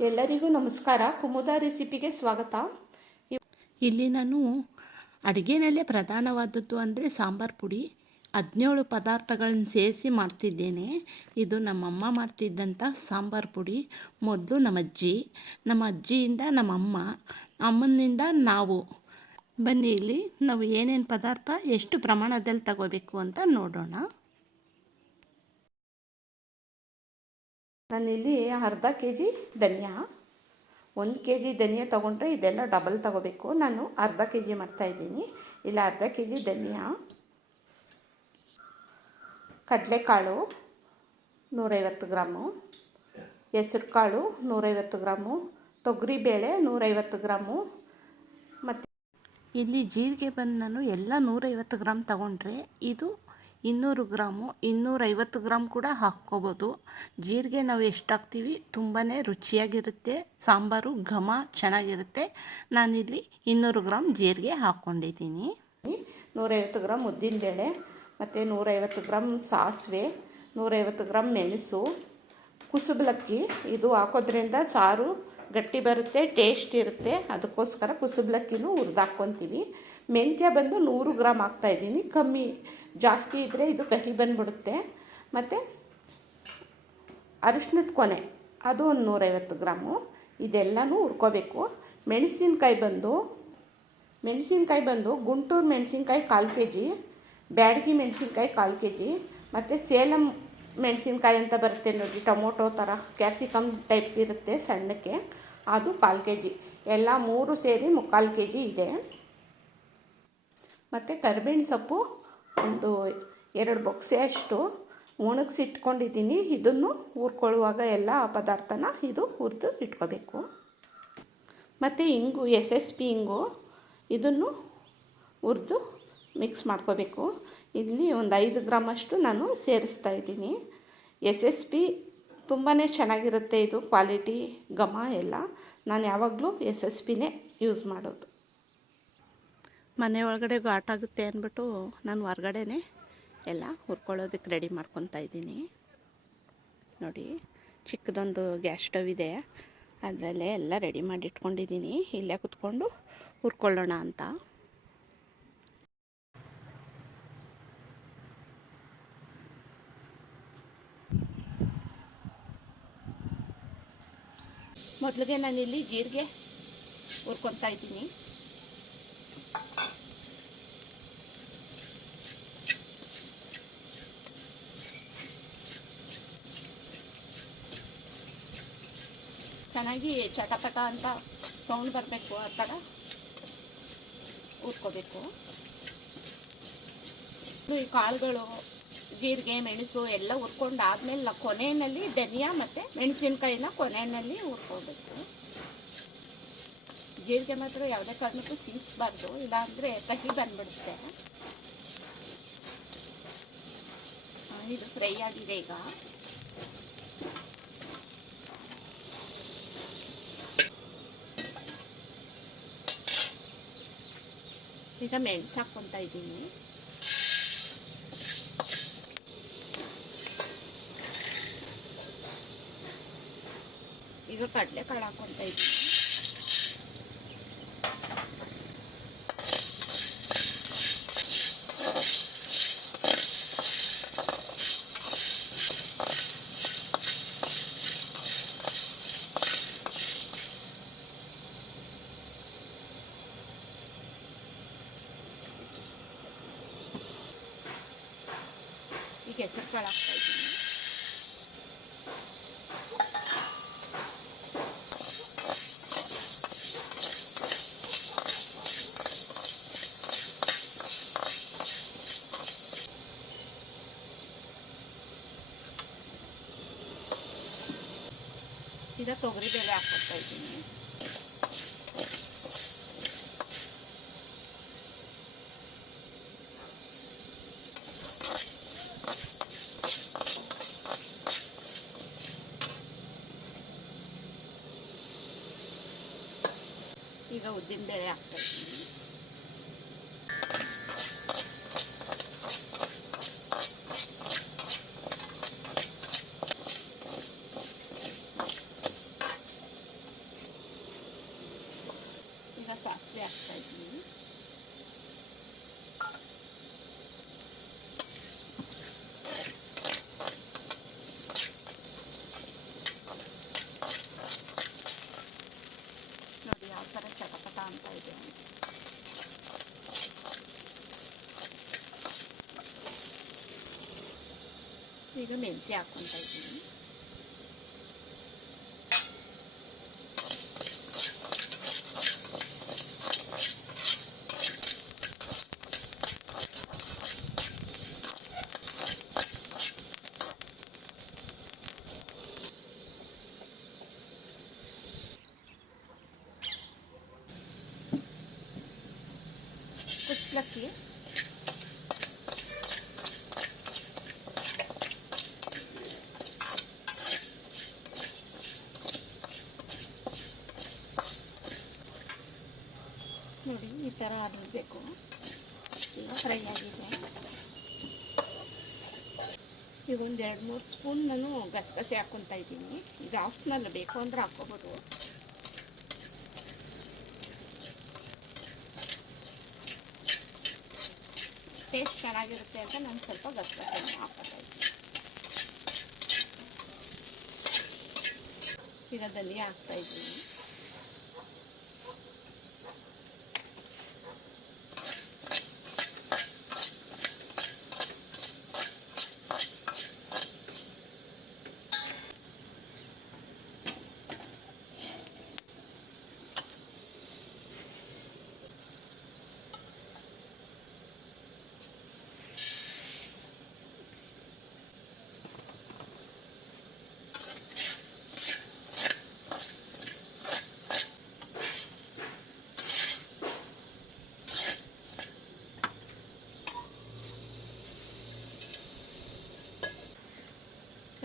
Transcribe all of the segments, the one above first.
ಎಲ್ಲರಿಗೂ ನಮಸ್ಕಾರ. ಕುಮುದ ರೆಸಿಪಿಗೆ ಸ್ವಾಗತ. ಇಲ್ಲಿ ನಾನು ಅಡುಗೆನಲ್ಲೇ ಪ್ರಧಾನವಾದದ್ದು ಅಂದರೆ ಸಾಂಬಾರು ಪುಡಿ. ಹದಿನೇಳು ಪದಾರ್ಥಗಳನ್ನ ಸೇರಿಸಿ ಮಾಡ್ತಿದ್ದೇನೆ. ಇದು ನಮ್ಮಮ್ಮ ಮಾಡ್ತಿದ್ದಂಥ ಸಾಂಬಾರು ಪುಡಿ. ಮೊದಲು ನಮ್ಮ ಅಜ್ಜಿ ನಮ್ಮ ಅಜ್ಜಿಯಿಂದ ನಮ್ಮಮ್ಮ. ಅಮ್ಮನಿಂದ ನಾವು. ಬನ್ನಿ ಇಲ್ಲಿ ನಾವು ಏನೇನು ಪದಾರ್ಥ, ಎಷ್ಟು ಪ್ರಮಾಣದಲ್ಲಿ ತಗೋಬೇಕು ಅಂತ ನೋಡೋಣ. ನಾನಿಲ್ಲಿ ಅರ್ಧ ಕೆ ಜಿ ಧನಿಯಾ, ಒಂದು ಕೆ ಜಿ ಧನಿಯಾ ತೊಗೊಂಡ್ರೆ ಇದೆಲ್ಲ ಡಬಲ್ ತೊಗೋಬೇಕು. ನಾನು ಅರ್ಧ ಕೆ ಜಿ ಮಾಡ್ತಾಯಿದ್ದೀನಿ ಇಲ್ಲ, ಅರ್ಧ ಕೆ ಜಿ ಧನಿಯಾ, ಕಡಲೆಕಾಳು ನೂರೈವತ್ತು ಗ್ರಾಮು ಹೆಸರು ಕಾಳು ನೂರೈವತ್ತು ಗ್ರಾಮು, ತೊಗರಿಬೇಳೆ ನೂರೈವತ್ತು ಗ್ರಾಮು, ಮತ್ತು ಇಲ್ಲಿ ಜೀರಿಗೆ ಬಂದು ನಾನು ಎಲ್ಲ ನೂರೈವತ್ತು ಗ್ರಾಮ್ ತಗೊಂಡ್ರೆ ಇದು ಇನ್ನೂರು ಗ್ರಾಮು, ಇನ್ನೂರೈವತ್ತು ಗ್ರಾಮ್ ಕೂಡ ಹಾಕ್ಕೋಬೋದು. ಜೀರಿಗೆ ನಾವು ಎಷ್ಟು ಹಾಕ್ತೀವಿ ತುಂಬಾ ರುಚಿಯಾಗಿರುತ್ತೆ. ಸಾಂಬಾರು ಘಮ ಚೆನ್ನಾಗಿರುತ್ತೆ. ನಾನಿಲ್ಲಿ ಇನ್ನೂರು ಗ್ರಾಮ್ ಜೀರಿಗೆ ಹಾಕ್ಕೊಂಡಿದ್ದೀನಿ. ನೂರೈವತ್ತು ಗ್ರಾಮ್ ಉದ್ದಿನ ಬೇಳೆ ಮತ್ತು ನೂರೈವತ್ತು ಗ್ರಾಮ್ ಸಾಸಿವೆ, ನೂರೈವತ್ತು ಗ್ರಾಮ್ ಮೆಣಸು, ಕುಸುಬಲಕ್ಕಿ. ಇದು ಹಾಕೋದ್ರಿಂದ ಸಾರು ಗಟ್ಟಿ ಬರುತ್ತೆ ಟೇಸ್ಟ್ ಇರುತ್ತೆ. ಅದಕ್ಕೋಸ್ಕರ ಕುಸುಬ್ಲಕ್ಕಿನೂ ಹುರಿದಾಕ್ಕೊತೀವಿ ಮೆಂತ್ಯ ಬಂದು ನೂರು ಗ್ರಾಮ್ ಹಾಕ್ತಾಯಿದ್ದೀನಿ ಕಮ್ಮಿ ಜಾಸ್ತಿ ಇದ್ದರೆ ಇದು ಕಹಿ ಬಂದ್ಬಿಡುತ್ತೆ. ಮತ್ತು ಅರಿಶಿನದ ಕೊನೆ, ಅದು ಒಂದು ನೂರೈವತ್ತು ಗ್ರಾಮು. ಇದೆಲ್ಲನೂ ಹುರ್ಕೋಬೇಕು. ಮೆಣಸಿನ್ಕಾಯಿ ಬಂದು ಮೆಣಸಿನ್ಕಾಯಿ ಬಂದು ಗುಂಟೂರು ಮೆಣಸಿನ್ಕಾಯಿ ಕಾಲು ಕೆ ಜಿ ಬ್ಯಾಡಗಿ ಮೆಣಸಿನ್ಕಾಯಿ ಕಾಲು ಕೆ ಜಿ ಮತ್ತು ಸೇಲಂ ಮೆಣಸಿನ್ಕಾಯಿ ಅಂತ ಬರುತ್ತೆ ನೋಡಿ ಟೊಮೊಟೊ ಥರ. ಕ್ಯಾಪ್ಸಿಕಮ್ ಟೈಪ್ ಇರುತ್ತೆ ಸಣ್ಣಕ್ಕೆ. ಅದು ಕಾಲು ಕೆ ಜಿ ಎಲ್ಲ ಮೂರು ಸೇರಿ ಮುಕ್ಕಾಲು ಕೆ ಜಿ ಇದೆ. ಮತ್ತು ಕರಿಬೇವಿನ ಸೊಪ್ಪು, ಒಂದು ಎರಡು ಬೊಕ್ಸೆ ಅಷ್ಟು ಒಣಗಿಸಿಟ್ಕೊಂಡಿದ್ದೀನಿ. ಇದನ್ನು ಹುರ್ಕೊಳ್ಳುವಾಗ ಎಲ್ಲ ಪದಾರ್ಥನ ಇದು ಹುರಿದು ಇಟ್ಕೋಬೇಕು. ಮತ್ತು ಇಂಗು, ಎಸ್ ಎಸ್ ಪಿ ಇಂಗು, ಇದನ್ನು ಹುರಿದು ಮಿಕ್ಸ್ ಮಾಡ್ಕೋಬೇಕು. ಇಲ್ಲಿ ಒಂದು ಐದು ಗ್ರಾಮಷ್ಟು ನಾನು ಸೇರಿಸ್ತಾ ಇದ್ದೀನಿ. ಎಸ್ ಎಸ್ ಪಿ ತುಂಬಾ ಚೆನ್ನಾಗಿರುತ್ತೆ ಇದು, ಕ್ವಾಲಿಟಿ, ಘಮ ಎಲ್ಲ. ನಾನು ಯಾವಾಗಲೂ ಎಸ್ ಎಸ್ ಪಿನೇ ಯೂಸ್ ಮಾಡೋದು. ಮನೆ ಒಳಗಡೆ ಘಾಟಾಗುತ್ತೆ ಅಂದ್ಬಿಟ್ಟು ನಾನು ಹೊರ್ಗಡೆನೆ ಎಲ್ಲ ಹುರ್ಕೊಳ್ಳೋದಕ್ಕೆ ರೆಡಿ ಮಾಡ್ಕೊತಾ ಇದ್ದೀನಿ. ನೋಡಿ, ಚಿಕ್ಕದೊಂದು ಗ್ಯಾಸ್ ಸ್ಟವ್ ಇದೆ. ಅದರಲ್ಲೇ ಎಲ್ಲ ರೆಡಿ ಮಾಡಿ ಇಟ್ಕೊಂಡಿದ್ದೀನಿ. ಇಲ್ಲೇ ಕುತ್ಕೊಂಡು ಹುರ್ಕೊಳ್ಳೋಣ ಅಂತ. ಮೊದಲಿಗೆ ನಾನಿಲ್ಲಿ ಜೀರಿಗೆ ಹುರ್ಕೊತಾ ಇದ್ದೀನಿ. ಚೆನ್ನಾಗಿ ಚಟಪಟ ಅಂತ ಸೌಂಡ್ ಬರಬೇಕು ಆ ಥರ ಹುರ್ಕೋಬೇಕು. ಈ ಕಾಳುಗಳು ಜೀರಿಗೆ, ಮೆಣಸು ಎಲ್ಲ ಹುರ್ಕೊಂಡು ಆದಮೇಲೆ ಕೊನೆಯಲ್ಲಿ ಧನಿಯಾ ಮತ್ತು ಮೆಣಸಿನ್ಕಾಯಿನ ಕೊನೆಯಲ್ಲಿ ಹುರ್ಕೋಬೇಕು. ಜೀರಿಗೆ ಮಾತ್ರ ಯಾವುದೇ ಕಾರಣಕ್ಕೂ ಸೀಸ್ಬಾರ್ದು ಇಲ್ಲಾಂದರೆ ಕಹಿ ಬಂದ್ಬಿಡುತ್ತೆ. ಇದು ಫ್ರೈ ಆಗಿದೆ ಈಗ. ಈಗ ಮೆಣಸು ಹಾಕ್ಕೊತಾ ಇದ್ದೀನಿ. ಈಗ ಕಡಲೆಕಾಳು ಹಾಕ್ಕೊತಾ ಇದ್ದೀನಿ ಈಗ ಹೆಸರು ಕಾಳು ಹಾಕ್ತಾ ಇದ್ದೀನಿ ಈಗ ತೊಗರಿ ಬೇಳೆ ಹಾಕ್ಕೊತಾ ಇದ್ದೀನಿ ಈಗ ಉದ್ದಿನ ಬೇಳೆ ಹಾಕ್ತಾ ಇದ್ದೀನಿ ಸಾಸಿವೆ ಹಾಕ್ತಾ ಇದ್ದೀನಿ ನೋಡಿ ಯಾವ ಥರ ಚಟಪಟ ಅಂತ ಇದೆ ಈಗ ಮೆಂತ್ಯ ಹಾಕ್ಕೊತಾ ಇದ್ದೀನಿ ಕುಚ್ಚಲಕ್ಕಿ ನೋಡಿ ಈ ಥರ ಆಗಿರಬೇಕು. ಈಗ ಫ್ರೈ ಆಗಿದೆ. ಈಗ ಒಂದು ಎರಡು ಮೂರು ಸ್ಪೂನ್ ನಾನು ಗಸಗಸೆ ಹಾಕ್ಕೊತಾ ಇದ್ದೀನಿ. ಇದು ಆಪ್ಷನಲ್ ಬೇಕು ಅಂದರೆ ಹಾಕ್ಕೋಬೋದು. ಟೇಸ್ಟ್ ಚೆನ್ನಾಗಿರುತ್ತೆ ಅಂತ ನಾನು ಸ್ವಲ್ಪ ಗಸಗಸೆ ಹಾಕ್ಕೊತಾ ಇದ್ದೀನಿ. ಈಗ ಧನಿಯಾ ಹಾಕ್ತಾ ಇದ್ದೀನಿ.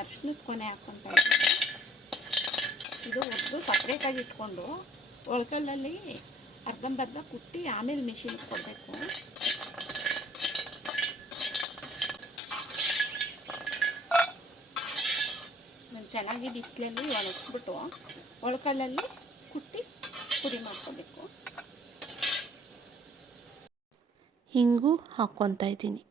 ಅರಿಶಿನದ ಕೊನೆ ಹಾಕ್ಕೊತಾ ಇದು ಒಟ್ಟು ಸಪ್ರೇಟಾಗಿ ಇಟ್ಕೊಂಡು ಒಳಕಲ್ಲಲ್ಲಿ ಅರ್ಧಂಬರ್ಧ ಕುಟ್ಟಿ ಆಮೇಲೆ ಮಿಷಿನ್ಗೆ ಕೊಡಬೇಕು ನಾನು ಚೆನ್ನಾಗಿ ಬಿಸಿಲಲ್ಲಿ ಒಣಗಿಸ್ಬಿಟ್ಟು ಒಳಕಲ್ಲಲ್ಲಿ ಕುಟ್ಟಿ ಪುಡಿ ಮಾಡ್ಕೋಬೇಕು. ಹಿಂಗೂ ಹಾಕ್ಕೊತಾ ಇದ್ದೀನಿ.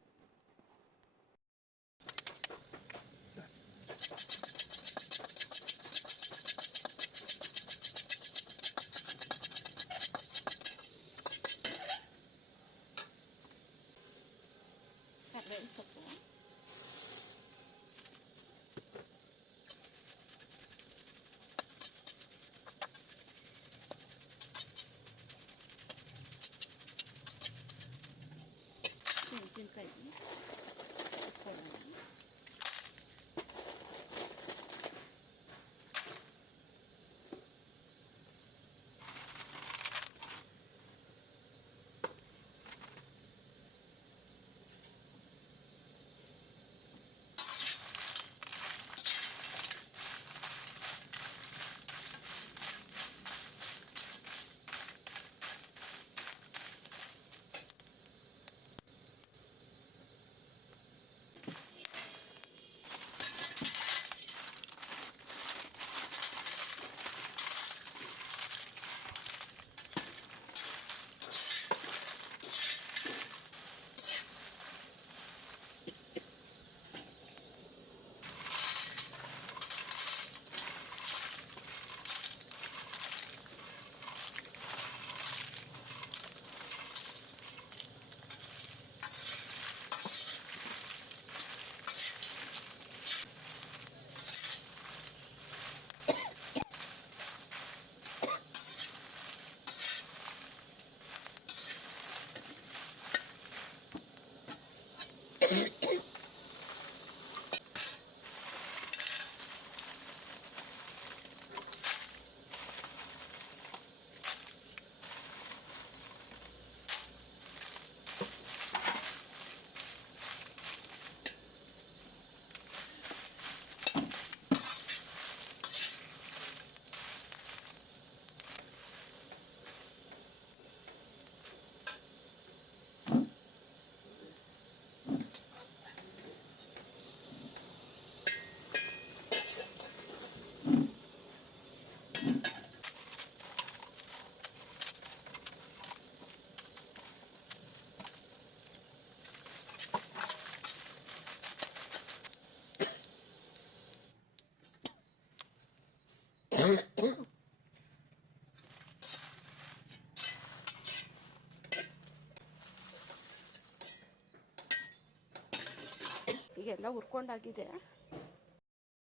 ಈಗೆಲ್ಲ ಹುರ್ಕೊಂಡಾಗಿದೆ.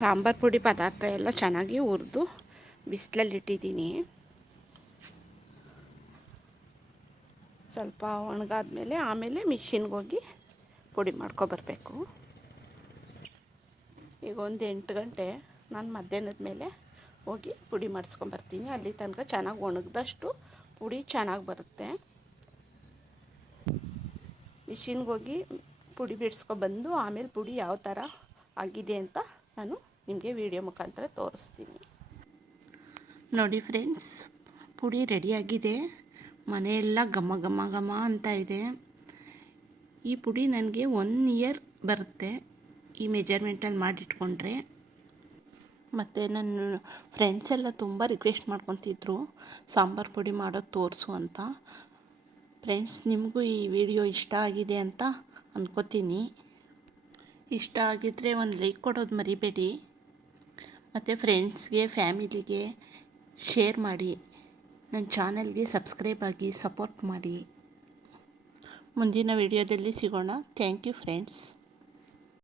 ಸಾಂಬಾರು ಪುಡಿ ಪದಾರ್ಥ ಎಲ್ಲ ಚೆನ್ನಾಗಿ ಹುರಿದು ಬಿಸಿಲಲ್ಲಿ ಇಟ್ಟಿದ್ದೀನಿ. ಸ್ವಲ್ಪ ಒಣಗಾದ್ಮೇಲೆ ಆಮೇಲೆ ಮಿಷಿನ್ಗೆ ಹೋಗಿ ಪುಡಿ ಮಾಡ್ಕೊಬರ್ಬೇಕು ಈಗ ಒಂದು ಎಂಟು ಗಂಟೆ. ನಾನು ಮಧ್ಯಾಹ್ನದ ಮೇಲೆ ಹೋಗಿ ಪುಡಿ ಮಾಡಿಸ್ಕೊಂಬರ್ತೀನಿ ಅಲ್ಲಿ ತನಕ ಚೆನ್ನಾಗಿ ಒಣಗಿದಷ್ಟು ಪುಡಿ ಚೆನ್ನಾಗಿ ಬರುತ್ತೆ. ಮಿಷಿನ್ಗೆ ಹೋಗಿ ಪುಡಿ ಬಿಡಿಸ್ಕೊಬಂದು ಆಮೇಲೆ ಪುಡಿ ಯಾವ ಥರ ಆಗಿದೆ ಅಂತ ನಾನು ನಿಮಗೆ ವಿಡಿಯೋ ಮುಖಾಂತರ ತೋರಿಸ್ತೀನಿ. ನೋಡಿ ಫ್ರೆಂಡ್ಸ್, ಪುಡಿ ರೆಡಿಯಾಗಿದೆ ಮನೆಯೆಲ್ಲ ಘಮ ಘಮ ಘಮ ಅಂತ ಇದೆ. ಈ ಪುಡಿ ನನಗೆ ಒನ್ ಇಯರ್ ಬರುತ್ತೆ. ಈ ಮೆಜರ್ಮೆಂಟಲ್ಲಿ ಮಾಡಿಟ್ಕೊಂಡ್ರೆ. ಮತ್ತು ನನ್ನ ಫ್ರೆಂಡ್ಸ್ ಎಲ್ಲ ತುಂಬ ರಿಕ್ವೆಸ್ಟ್ ಮಾಡ್ಕೊತಿದ್ರು, ಸಾಂಬಾರು ಪುಡಿ ಮಾಡೋದು ತೋರಿಸು ಅಂತ. ಫ್ರೆಂಡ್ಸ್ ನಿಮಗೂ ಈ ವಿಡಿಯೋ ಇಷ್ಟ ಆಗಿದೆ ಅಂತ ಅಂದ್ಕೋತೀನಿ ಇಷ್ಟ ಆಗಿದ್ದರೆ ಒಂದು ಲೈಕ್ ಕೊಡೋದು ಮರಿಬೇಡಿ. ಮತ್ತು ಫ್ರೆಂಡ್ಸ್ಗೆ ಫ್ಯಾಮಿಲಿಗೆ ಶೇರ್ ಮಾಡಿ. ನನ್ನ ಚಾನಲ್ಗೆ ಸಬ್ಸ್ಕ್ರೈಬ್ ಆಗಿ ಸಪೋರ್ಟ್ ಮಾಡಿ. ಮುಂದಿನ ವಿಡಿಯೋದಲ್ಲಿ ಸಿಗೋಣ. Thank you friends